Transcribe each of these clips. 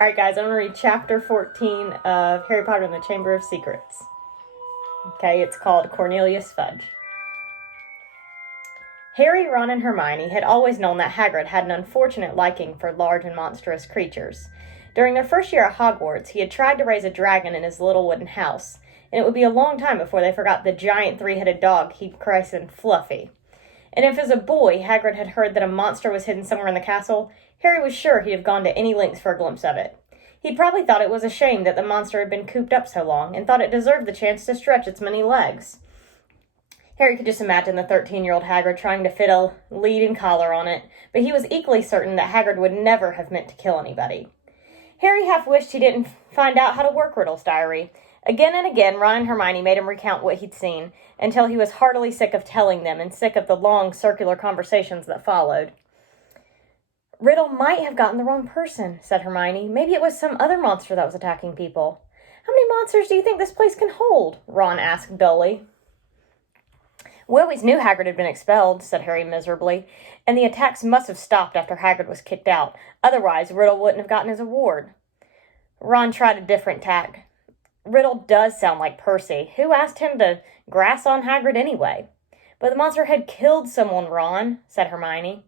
Alright, guys, I'm going to read chapter 14 of Harry Potter and the Chamber of Secrets. Okay, it's called Cornelius Fudge. Harry, Ron, and Hermione had always known that Hagrid had an unfortunate liking for large and monstrous creatures. During their first year at Hogwarts, he had tried to raise a dragon in his little wooden house, and it would be a long time before they forgot the giant three-headed dog he'd christened Fluffy. And if as a boy Hagrid had heard that a monster was hidden somewhere in the castle, Harry was sure he'd have gone to any lengths for a glimpse of it. He'd probably thought it was a shame that the monster had been cooped up so long, and thought it deserved the chance to stretch its many legs. Harry could just imagine the 13-year-old Hagrid trying to fit a lead and collar on it, but he was equally certain that Hagrid would never have meant to kill anybody. Harry half wished he didn't find out how to work Riddle's diary. Again and again, Ron and Hermione made him recount what he'd seen, until he was heartily sick of telling them and sick of the long, circular conversations that followed. Riddle might have gotten the wrong person, said Hermione. Maybe it was some other monster that was attacking people. How many monsters do you think this place can hold? Ron asked dully. We always knew Hagrid had been expelled, said Harry miserably, and the attacks must have stopped after Hagrid was kicked out. Otherwise, Riddle wouldn't have gotten his award. Ron tried a different tack. Riddle does sound like Percy. Who asked him to grass on Hagrid anyway? But the monster had killed someone, Ron, said Hermione.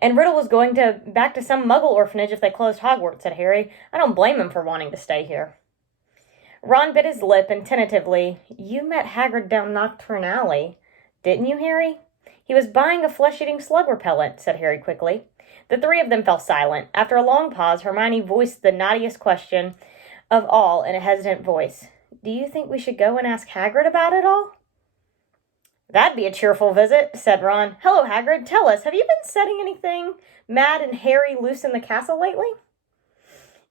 And Riddle was going back to some muggle orphanage if they closed Hogwarts, said Harry. I don't blame him for wanting to stay here. Ron bit his lip and tentatively, You met Hagrid down Knockturn Alley, didn't you, Harry? He was buying a flesh-eating slug repellent, said Harry quickly. The three of them fell silent. After a long pause, Hermione voiced the naughtiest question of all in a hesitant voice. Do you think we should go and ask Hagrid about it all? That'd be a cheerful visit, said Ron. Hello, Hagrid. Tell us, have you been setting anything mad and hairy loose in the castle lately?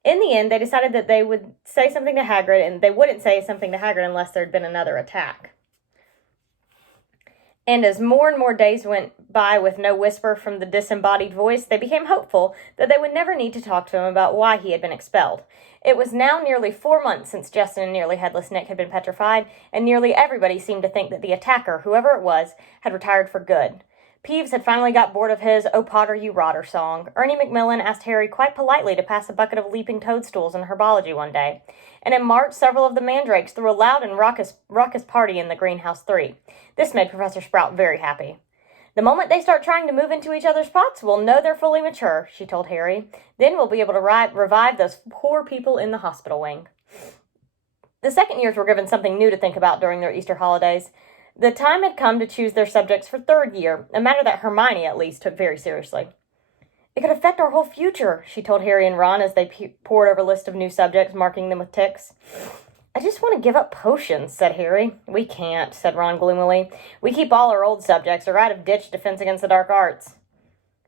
In the end, they decided that they would say something to Hagrid, and they wouldn't say something to Hagrid unless there'd been another attack. And as more and more days went by with no whisper from the disembodied voice, they became hopeful that they would never need to talk to him about why he had been expelled. It was now nearly 4 months since Justin and Nearly Headless Nick had been petrified, and nearly everybody seemed to think that the attacker, whoever it was, had retired for good. Peeves had finally got bored of his "Oh Potter, you rotter" song. Ernie Macmillan asked Harry quite politely to pass a bucket of leaping toadstools in herbology one day. And in March, several of the mandrakes threw a loud and raucous party in the Greenhouse 3. This made Professor Sprout very happy. The moment they start trying to move into each other's pots, we'll know they're fully mature, she told Harry. Then we'll be able to revive those poor people in the hospital wing. The second years were given something new to think about during their Easter holidays. The time had come to choose their subjects for third year, a matter that Hermione, at least, took very seriously. It could affect our whole future, she told Harry and Ron as they pored over a list of new subjects, marking them with ticks. I just want to give up potions, said Harry. We can't, said Ron gloomily. We keep all our old subjects, or I'd have ditched Defense Against the Dark Arts.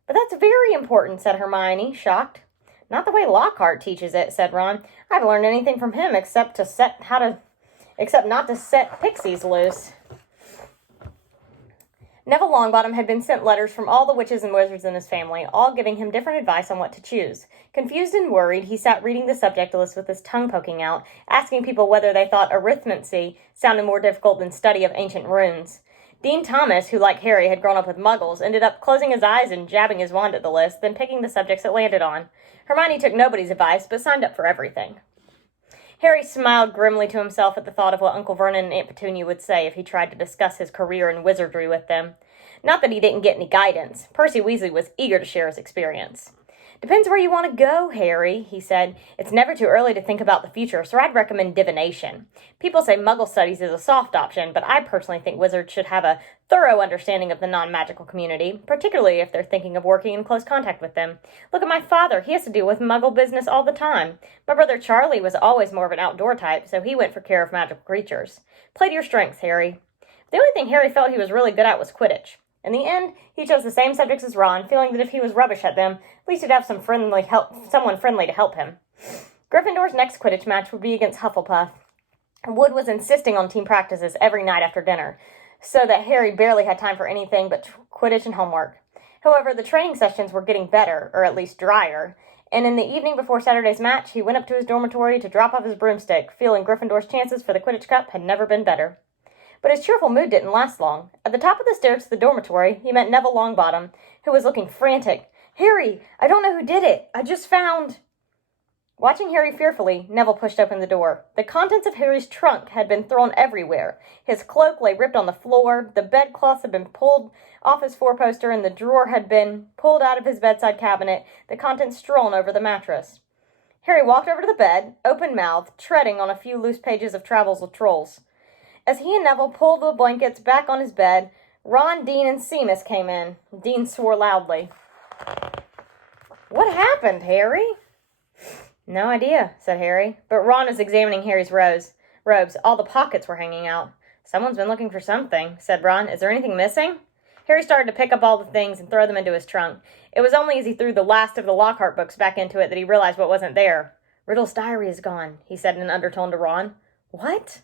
But that's very important, said Hermione, shocked. Not the way Lockhart teaches it, said Ron. I haven't learned anything from him except not to set pixies loose. Neville Longbottom had been sent letters from all the witches and wizards in his family, all giving him different advice on what to choose. Confused and worried, he sat reading the subject list with his tongue poking out, asking people whether they thought arithmancy sounded more difficult than study of ancient runes. Dean Thomas, who like Harry had grown up with muggles, ended up closing his eyes and jabbing his wand at the list, then picking the subjects it landed on. Hermione took nobody's advice, but signed up for everything. Harry smiled grimly to himself at the thought of what Uncle Vernon and Aunt Petunia would say if he tried to discuss his career in wizardry with them. Not that he didn't get any guidance. Percy Weasley was eager to share his experience. Depends where you want to go, Harry, he said. It's never too early to think about the future, so I'd recommend divination. People say Muggle studies is a soft option, but I personally think wizards should have a thorough understanding of the non-magical community, particularly if they're thinking of working in close contact with them. Look at my father. He has to deal with Muggle business all the time. My brother Charlie was always more of an outdoor type, so he went for care of magical creatures. Play to your strengths, Harry. The only thing Harry felt he was really good at was Quidditch. In the end, he chose the same subjects as Ron, feeling that if he was rubbish at them, at least he'd have someone friendly to help him. Gryffindor's next Quidditch match would be against Hufflepuff. Wood was insisting on team practices every night after dinner, so that Harry barely had time for anything but Quidditch and homework. However, the training sessions were getting better, or at least drier, and in the evening before Saturday's match, he went up to his dormitory to drop off his broomstick, feeling Gryffindor's chances for the Quidditch Cup had never been better. But his cheerful mood didn't last long. At the top of the stairs to the dormitory, he met Neville Longbottom, who was looking frantic. Harry, I don't know who did it. I just found... Watching Harry fearfully, Neville pushed open the door. The contents of Harry's trunk had been thrown everywhere. His cloak lay ripped on the floor, the bedclothes had been pulled off his four-poster, and the drawer had been pulled out of his bedside cabinet, the contents strewn over the mattress. Harry walked over to the bed, open-mouthed, treading on a few loose pages of Travels with Trolls. As he and Neville pulled the blankets back on his bed, Ron, Dean, and Seamus came in. Dean swore loudly. "What happened, Harry?" "No idea," said Harry, but Ron was examining Harry's robes. All the pockets were hanging out. "Someone's been looking for something," said Ron. "Is there anything missing?" Harry started to pick up all the things and throw them into his trunk. It was only as he threw the last of the Lockhart books back into it that he realized what wasn't there. "Riddle's diary is gone," he said in an undertone to Ron. "What?"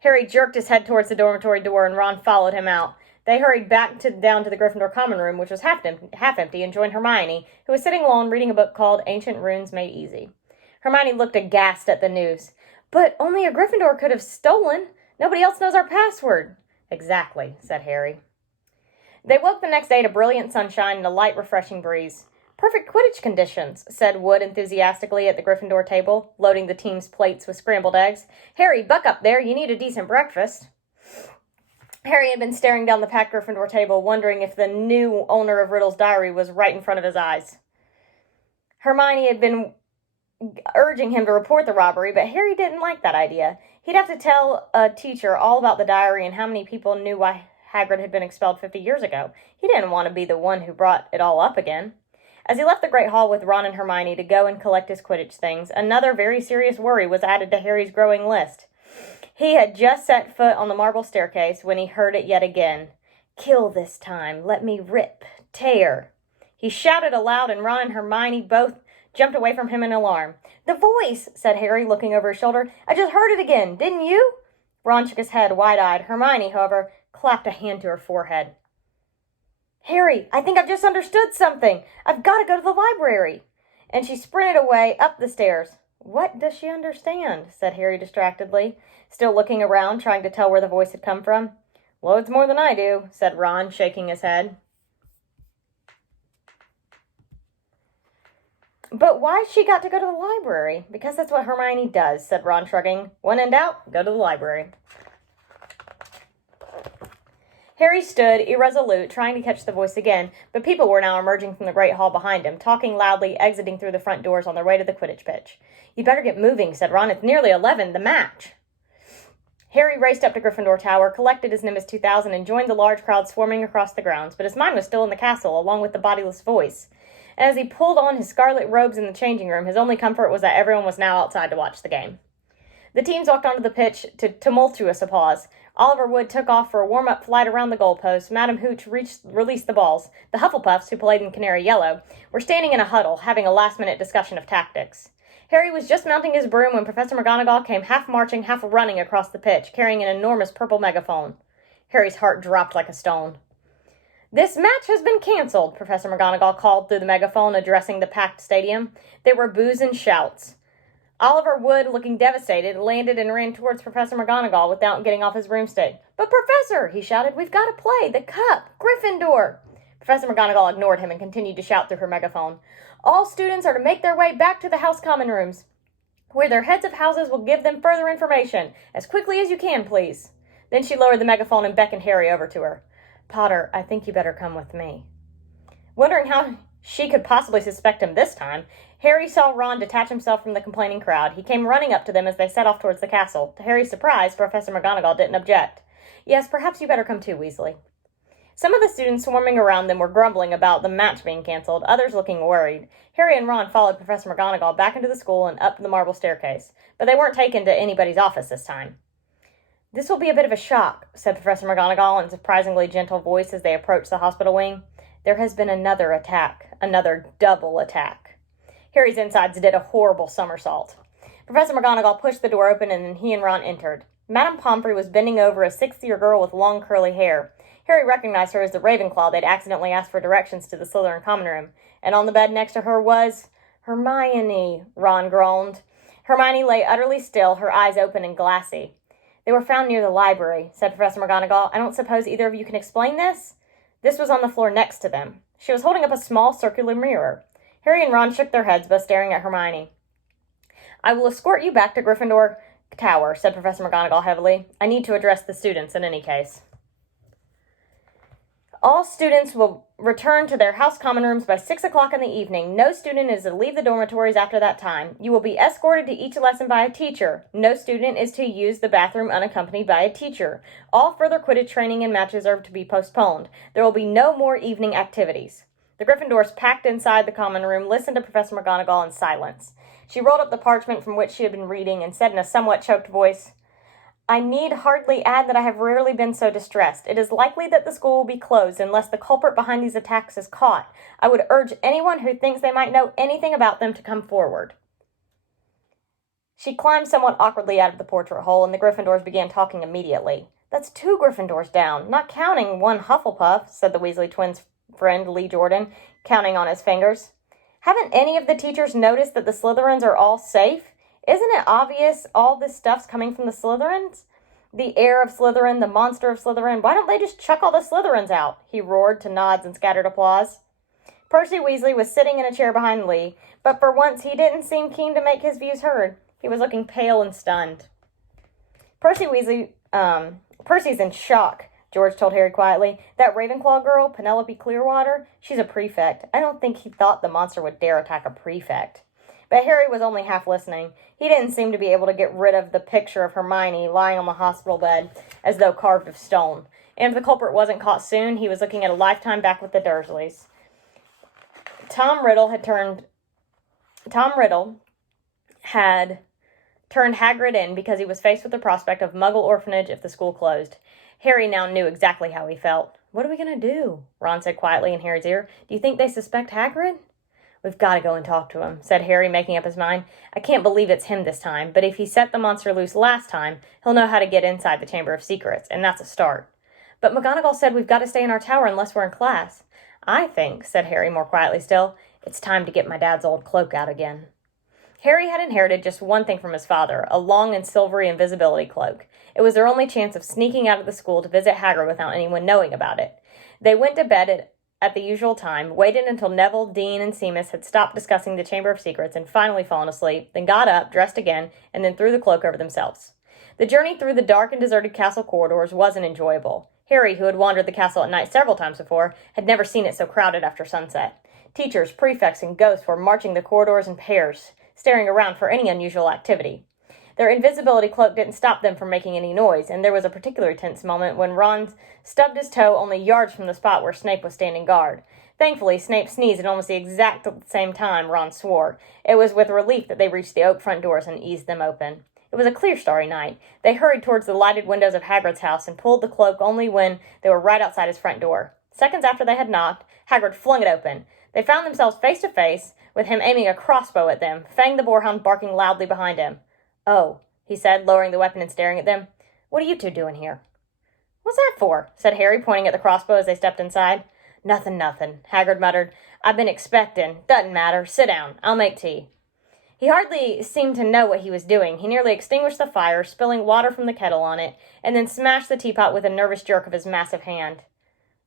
Harry jerked his head towards the dormitory door, and Ron followed him out. They hurried down to the Gryffindor common room, which was half empty, and joined Hermione, who was sitting alone reading a book called Ancient Runes Made Easy. Hermione looked aghast at the news. "But only a Gryffindor could have stolen. Nobody else knows our password." "Exactly," said Harry. They woke the next day to brilliant sunshine and a light, refreshing breeze. "Perfect Quidditch conditions," said Wood enthusiastically at the Gryffindor table, loading the team's plates with scrambled eggs. "Harry, buck up there. You need a decent breakfast." Harry had been staring down the packed Gryffindor table, wondering if the new owner of Riddle's diary was right in front of his eyes. Hermione had been urging him to report the robbery, but Harry didn't like that idea. He'd have to tell a teacher all about the diary and how many people knew why Hagrid had been expelled 50 years ago. He didn't want to be the one who brought it all up again. As he left the Great Hall with Ron and Hermione to go and collect his Quidditch things, another very serious worry was added to Harry's growing list. He had just set foot on the marble staircase when he heard it yet again. "Kill this time. Let me rip. Tear." He shouted aloud, and Ron and Hermione both jumped away from him in alarm. "The voice," said Harry, looking over his shoulder. "I just heard it again. Didn't you?" Ron shook his head, wide-eyed. Hermione, however, clapped a hand to her forehead. "Harry, I think I've just understood something. I've got to go to the library." And she sprinted away up the stairs. "What does she understand?" said Harry distractedly, still looking around, trying to tell where the voice had come from. "Loads more than I do," said Ron, shaking his head. "But why's she got to go to the library?" "Because that's what Hermione does," said Ron, shrugging. "When in doubt, go to the library." Harry stood, irresolute, trying to catch the voice again, but people were now emerging from the Great Hall behind him, talking loudly, exiting through the front doors on their way to the Quidditch pitch. "You'd better get moving," said Ron. "It's nearly 11, the match." Harry raced up to Gryffindor Tower, collected his Nimbus 2000, and joined the large crowd swarming across the grounds, but his mind was still in the castle, along with the bodiless voice. And as he pulled on his scarlet robes in the changing room, his only comfort was that everyone was now outside to watch the game. The teams walked onto the pitch to tumultuous applause. Oliver Wood took off for a warm-up flight around the goalpost. Madam Hooch released the balls. The Hufflepuffs, who played in Canary Yellow, were standing in a huddle, having a last-minute discussion of tactics. Harry was just mounting his broom when Professor McGonagall came half marching, half running across the pitch, carrying an enormous purple megaphone. Harry's heart dropped like a stone. "This match has been cancelled," Professor McGonagall called through the megaphone, addressing the packed stadium. There were boos and shouts. Oliver Wood, looking devastated, landed and ran towards Professor McGonagall without getting off his broomstick. "But Professor," he shouted, "we've got to play! The cup! Gryffindor!" Professor McGonagall ignored him and continued to shout through her megaphone. "All students are to make their way back to the house common rooms, where their heads of houses will give them further information. As quickly as you can, please." Then she lowered the megaphone and beckoned Harry over to her. "Potter, I think you better come with me." Wondering how she could possibly suspect him this time, Harry saw Ron detach himself from the complaining crowd. He came running up to them as they set off towards the castle. To Harry's surprise, Professor McGonagall didn't object. "Yes, perhaps you better come too, Weasley." Some of the students swarming around them were grumbling about the match being cancelled, others looking worried. Harry and Ron followed Professor McGonagall back into the school and up the marble staircase, but they weren't taken to anybody's office this time. "This will be a bit of a shock," said Professor McGonagall in a surprisingly gentle voice as they approached the hospital wing. "There has been another attack, another double attack." Harry's insides did a horrible somersault. Professor McGonagall pushed the door open, and he and Ron entered. Madame Pomfrey was bending over a sixth-year girl with long curly hair. Harry recognized her as the Ravenclaw they'd accidentally asked for directions to the Slytherin common room. And on the bed next to her was... "Hermione," Ron groaned. Hermione lay utterly still, her eyes open and glassy. "They were found near the library," said Professor McGonagall. "I don't suppose either of you can explain this?" This was on the floor next to them. She was holding up a small circular mirror. Harry and Ron shook their heads, both staring at Hermione. "I will escort you back to Gryffindor Tower," said Professor McGonagall heavily. "I need to address the students in any case." "All students will return to their house common rooms by 6 o'clock in the evening. No student is to leave the dormitories after that time. You will be escorted to each lesson by a teacher. No student is to use the bathroom unaccompanied by a teacher. All further Quidditch training and matches are to be postponed. There will be no more evening activities." The Gryffindors, packed inside the common room, listened to Professor McGonagall in silence. She rolled up the parchment from which she had been reading and said in a somewhat choked voice, "I need hardly add that I have rarely been so distressed. It is likely that the school will be closed unless the culprit behind these attacks is caught. I would urge anyone who thinks they might know anything about them to come forward." She climbed somewhat awkwardly out of the portrait hole, and the Gryffindors began talking immediately. "That's 2 Gryffindors down, not counting 1 Hufflepuff," said the Weasley twins' friend Lee Jordan, counting on his fingers. "Haven't any of the teachers noticed that the Slytherins are all safe? Isn't it obvious all this stuff's coming from the Slytherins? The heir of Slytherin, the monster of Slytherin. Why don't they just chuck all the Slytherins out?" he roared to nods and scattered applause. Percy Weasley was sitting in a chair behind Lee, but for once he didn't seem keen to make his views heard. He was looking pale and stunned. Percy's in shock," George told Harry quietly. "That Ravenclaw girl, Penelope Clearwater, she's a prefect. I don't think he thought the monster would dare attack a prefect." But Harry was only half listening. He didn't seem to be able to get rid of the picture of Hermione lying on the hospital bed as though carved of stone. And if the culprit wasn't caught soon, he was looking at a lifetime back with the Dursleys. Tom Riddle had turned Hagrid in because he was faced with the prospect of Muggle orphanage if the school closed. Harry now knew exactly how he felt. "What are we going to do?" Ron said quietly in Harry's ear. "Do you think they suspect Hagrid?" "We've got to go and talk to him," said Harry, making up his mind. "I can't believe it's him this time, but if he set the monster loose last time, he'll know how to get inside the Chamber of Secrets, and that's a start." "But McGonagall said we've got to stay in our tower unless we're in class." "I think," said Harry more quietly still, "it's time to get my dad's old cloak out again." Harry had inherited just one thing from his father, a long and silvery invisibility cloak. It was their only chance of sneaking out of the school to visit Hagrid without anyone knowing about it. They went to bed at the usual time, waited until Neville, Dean, and Seamus had stopped discussing the Chamber of Secrets and finally fallen asleep, then got up, dressed again, and then threw the cloak over themselves. The journey through the dark and deserted castle corridors wasn't enjoyable. Harry, who had wandered the castle at night several times before, had never seen it so crowded after sunset. Teachers, prefects, and ghosts were marching the corridors in pairs, staring around for any unusual activity. Their invisibility cloak didn't stop them from making any noise, and there was a particularly tense moment when Ron stubbed his toe only yards from the spot where Snape was standing guard. Thankfully, Snape sneezed at almost the exact same time Ron swore. It was with relief that they reached the oak front doors and eased them open. It was a clear, starry night. They hurried towards the lighted windows of Hagrid's house and pulled the cloak only when they were right outside his front door. Seconds after they had knocked, Hagrid flung it open. They found themselves face to face, with him aiming a crossbow at them, Fang the Boarhound barking loudly behind him. "Oh," he said, lowering the weapon and staring at them. "What are you two doing here?" "What's that for?" said Harry, pointing at the crossbow as they stepped inside. Nothing, Hagrid muttered. "I've been expecting. Doesn't matter. Sit down. I'll make tea." He hardly seemed to know what he was doing. He nearly extinguished the fire, spilling water from the kettle on it, and then smashed the teapot with a nervous jerk of his massive hand.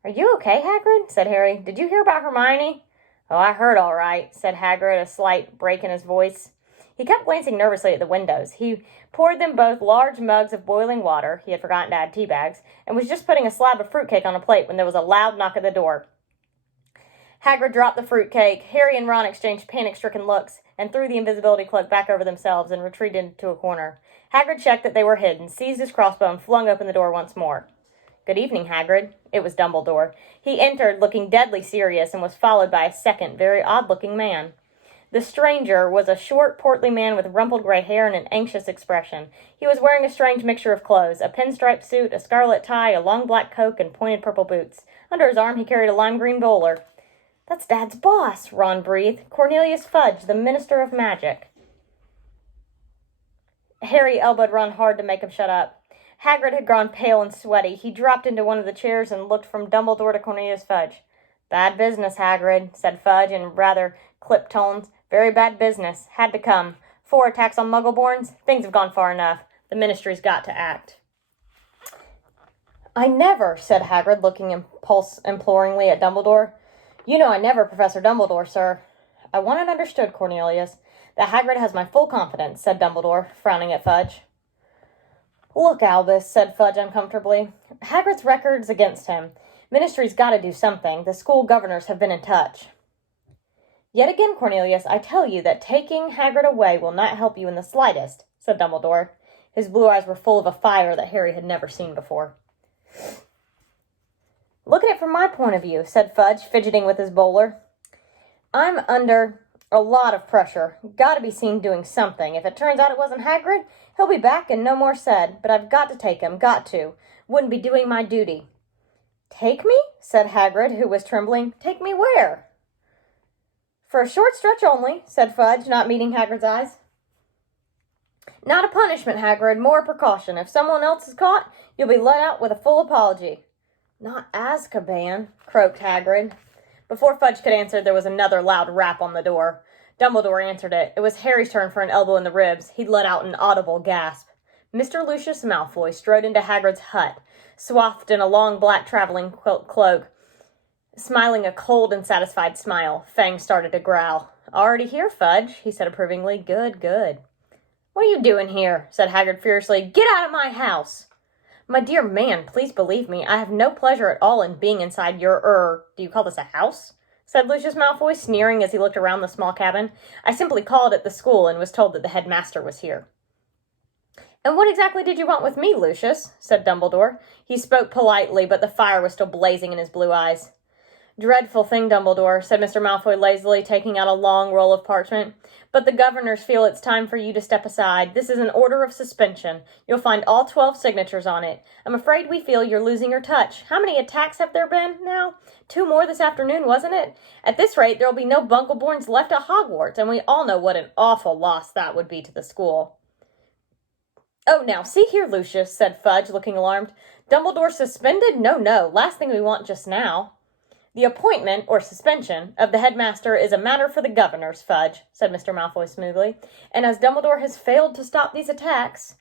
"Are you okay, Hagrid?" said Harry. "Did you hear about Hermione?" "Oh, I heard all right," said Hagrid, a slight break in his voice. He kept glancing nervously at the windows. He poured them both large mugs of boiling water, he had forgotten to add tea bags, and was just putting a slab of fruitcake on a plate when there was a loud knock at the door. Hagrid dropped the fruitcake. Harry and Ron exchanged panic-stricken looks and threw the invisibility cloak back over themselves and retreated into a corner. Hagrid checked that they were hidden, seized his crossbow, and flung open the door once more. "Good evening, Hagrid." It was Dumbledore. He entered, looking deadly serious, and was followed by a second, very odd-looking man. The stranger was a short, portly man with rumpled gray hair and an anxious expression. He was wearing a strange mixture of clothes, a pinstripe suit, a scarlet tie, a long black coat, and pointed purple boots. Under his arm he carried a lime-green bowler. "That's Dad's boss," Ron breathed. "Cornelius Fudge, the Minister of Magic." Harry elbowed Ron hard to make him shut up. Hagrid had grown pale and sweaty. He dropped into one of the chairs and looked from Dumbledore to Cornelius Fudge. "Bad business, Hagrid," said Fudge in rather clipped tones. "Very bad business. Had to come. 4 attacks on Muggleborns? Things have gone far enough. The Ministry's got to act." "I never," said Hagrid, looking imploringly at Dumbledore. "You know I never, Professor Dumbledore, sir." "I want it understood, Cornelius, "That Hagrid has my full confidence," said Dumbledore, frowning at Fudge. "Look, Albus," said Fudge uncomfortably. "Hagrid's record's against him. Ministry's got to do something. The school governors have been in touch." "Yet again, Cornelius, I tell you that taking Hagrid away will not help you in the slightest," said Dumbledore. His blue eyes were full of a fire that Harry had never seen before. "Look at it from my point of view," said Fudge, fidgeting with his bowler. "I'm under a lot of pressure. Got to be seen doing something. If it turns out it wasn't Hagrid, he'll be back and no more said. But I've got to take him. Got to. Wouldn't be doing my duty." "Take me?" said Hagrid, who was trembling. "Take me where?" "For a short stretch only," said Fudge, not meeting Hagrid's eyes. "Not a punishment, Hagrid, more a precaution. If someone else is caught, you'll be let out with a full apology." "Not Azkaban," croaked Hagrid. Before Fudge could answer, there was another loud rap on the door. Dumbledore answered it. It was Harry's turn for an elbow in the ribs. He'd let out an audible gasp. Mr. Lucius Malfoy strode into Hagrid's hut, swathed in a long black traveling cloak. Smiling a cold and satisfied smile, Fang started to growl. "Already here, Fudge," he said approvingly. "Good, good." "What are you doing here?" said Hagrid fiercely. "Get out of my house!" "My dear man, please believe me, I have no pleasure at all in being inside your, do you call this a house?" said Lucius Malfoy, sneering as he looked around the small cabin. "I simply called at the school and was told that the headmaster was here." "And what exactly did you want with me, Lucius?" said Dumbledore. He spoke politely, but the fire was still blazing in his blue eyes. "Dreadful thing, Dumbledore," said Mr. Malfoy lazily, taking out a long roll of parchment. "But the governors feel it's time for you to step aside. This is an order of suspension. You'll find all 12 signatures on it. I'm afraid we feel you're losing your touch. How many attacks have there been now? 2 more this afternoon, wasn't it? At this rate, there'll be no Bunkleborns left at Hogwarts, and we all know what an awful loss that would be to the school." "Oh, now, see here, Lucius," said Fudge, looking alarmed. "Dumbledore suspended? No, no. Last thing we want just now." "The appointment, or suspension, of the headmaster is a matter for the governors, Fudge," said Mr. Malfoy smoothly. "And as Dumbledore has failed to stop these attacks—"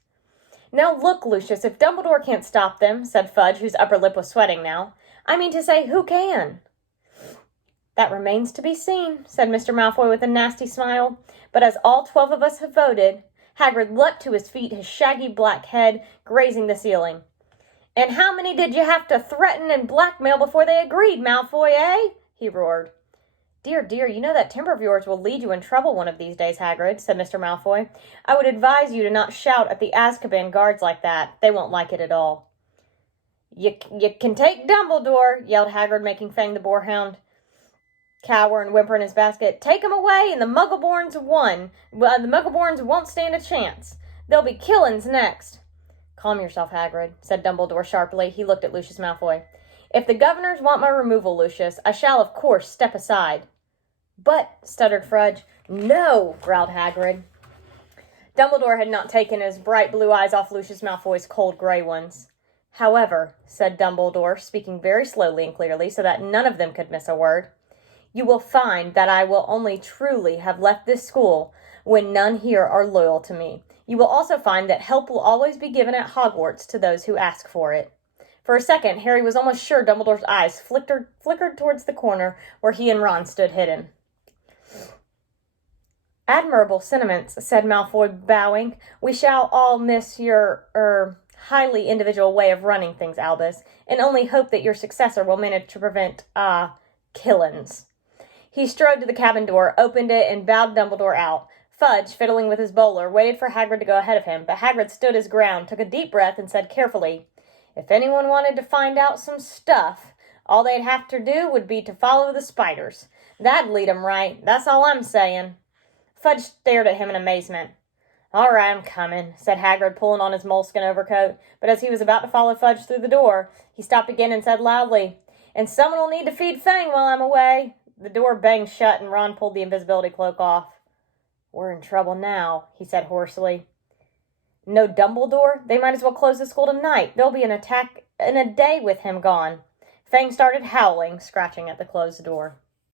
"Now look, Lucius, if Dumbledore can't stop them," said Fudge, whose upper lip was sweating now, "I mean to say, who can?" "That remains to be seen," said Mr. Malfoy with a nasty smile. "But as all 12 of us have voted—" Hagrid leapt to his feet, his shaggy black head grazing the ceiling. "And how many did you have to threaten and blackmail before they agreed, Malfoy, eh?" he roared. "Dear, dear, you know that temper of yours will lead you in trouble one of these days, Hagrid," said Mr. Malfoy. "I would advise you to not shout at the Azkaban guards like that. They won't like it at all." You can take Dumbledore," yelled Hagrid, making Fang the Boarhound cower and whimper in his basket. "Take him away, and the Muggleborns won't stand a chance. There'll be killings next." "Calm yourself, Hagrid," said Dumbledore sharply. He looked at Lucius Malfoy. "If the governors want my removal, Lucius, I shall, of course, step aside." "But—" stuttered Fudge. "No!" growled Hagrid. Dumbledore had not taken his bright blue eyes off Lucius Malfoy's cold gray ones. "However," said Dumbledore, speaking very slowly and clearly so that none of them could miss a word, "you will find that I will only truly have left this school when none here are loyal to me. You will also find that help will always be given at Hogwarts to those who ask for it." For a second, Harry was almost sure Dumbledore's eyes flickered towards the corner where he and Ron stood hidden. "Admirable sentiments," said Malfoy, bowing. "We shall all miss your, highly individual way of running things, Albus, and only hope that your successor will manage to prevent, killins." He strode to the cabin door, opened it, and bowed Dumbledore out. Fudge, fiddling with his bowler, waited for Hagrid to go ahead of him, but Hagrid stood his ground, took a deep breath, and said carefully, "If anyone wanted to find out some stuff, all they'd have to do would be to follow the spiders. That'd lead 'em right. That's all I'm saying." Fudge stared at him in amazement. "All right, I'm coming," said Hagrid, pulling on his moleskin overcoat. But as he was about to follow Fudge through the door, he stopped again and said loudly, "And someone will need to feed Fang while I'm away." The door banged shut, and Ron pulled the invisibility cloak off. "We're in trouble now," he said hoarsely. "No Dumbledore? They might as well close the school tonight. There'll be an attack in a day with him gone." Fang started howling, scratching at the closed door.